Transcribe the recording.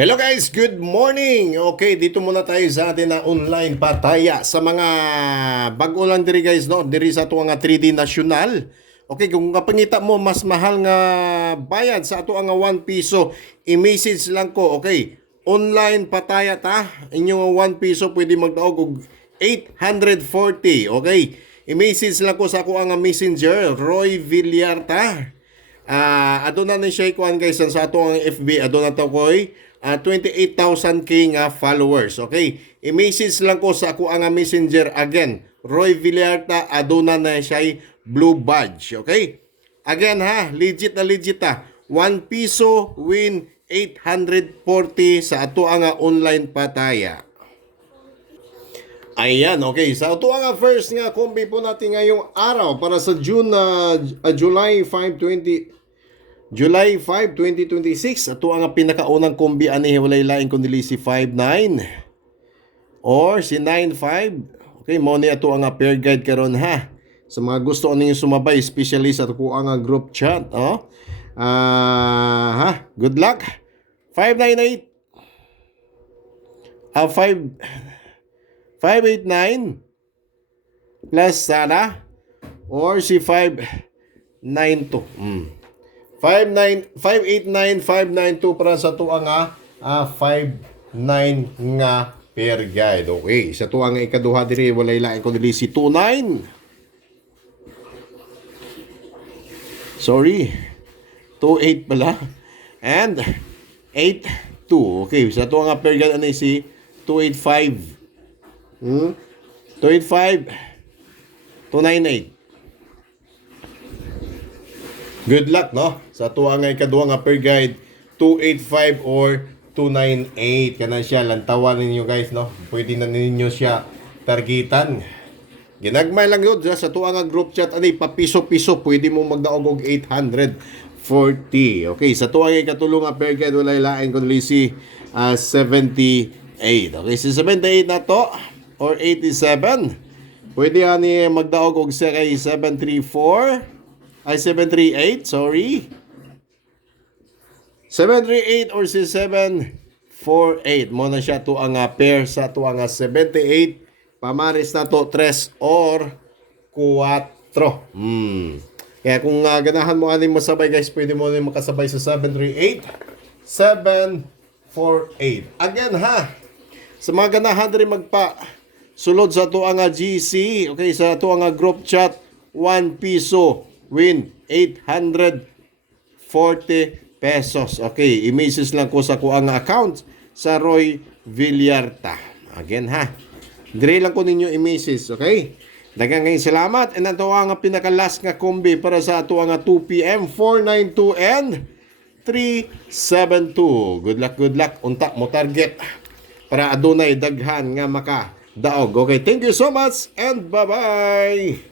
Hello guys, good morning! Okay, dito muna tayo sa atin na online pataya sa mga bago lang diri guys, no? Diri sa ato nga 3D National. Okay, kung kapangita mo mas mahal nga bayad sa ato nga 1 piso, i-message lang ko, okay? Online pataya ta, inyong 1 piso pwede magdaog og 840, okay? I-message lang ko sa ako nga messenger, Roy Villarta. Aduna na siya ikuan guys sa ato ang FB, aduna to koy 28,000k nga followers. Okay? I-message lang ko sa ako ang messenger again. Roy Villarta, aduna na siya blue badge. Okay? Again ha, legit na legit ha. 1 piso win 840 sa ato ang online pataya. Ayan, okay. Sa ato ang first nga kombi po natin ngayong araw para sa July 5, 2026. Ito ang pinakaunang kombi ani walay lain kundi si 59 or si 95. Okay, mo ni ato ang pair guide karon ha. Sa mga gusto ninyo sumabay, especially sa ko ang group chat, oh. Good luck. 598 589 plus sana or si 592. 589-592 para sa tuwa nga 59 nga per guide. Okay, sa tuwa nga ikaduha diri walay lain ko dili si 29. Sorry. 28 pala. And 82. Okay, sa tuwa nga per guide ani si 285. 285 298. Good luck, no? Sa tuwa nga ikaduha nga per guide, 285 or 298. Kana siya, lantawan ninyo guys, no? Pwede na ninyo siya targetan. Ginagmay lang yun sa tuwa nga group chat. Ano, papiso-piso, pwede mo magdaog og 840. Okay, sa tuwa nga ikatulong nga per guide, walay lain kung si 78. Okay, si 78 na to, or 87. Pwede ani magdaog og sa kay 734. 738, sorry. 738 or si 748. Mo na siya to ang pair sa to ang 78. Pamaris na to 3 or 4. Kaya kung ganahan mo aning masabay guys, pwede mo rin makasabay sa 738, 748. Again ha, sa mga ganahan rin magpa sulod sa to ang GC, okay, sa to ang group chat, 1 piso win 840 pesos. Okay, i-message lang ko sa kuang account sa Roy Villarta. Again ha. Dire lang ko ninyo i-message, okay? Daghang kayong salamat. And ato ang pinaka-last nga kombi para sa ato ang 2 PM 492 and 372. Good luck. Unta mo target para adunay daghan nga maka daog. Okay, thank you so much and bye-bye.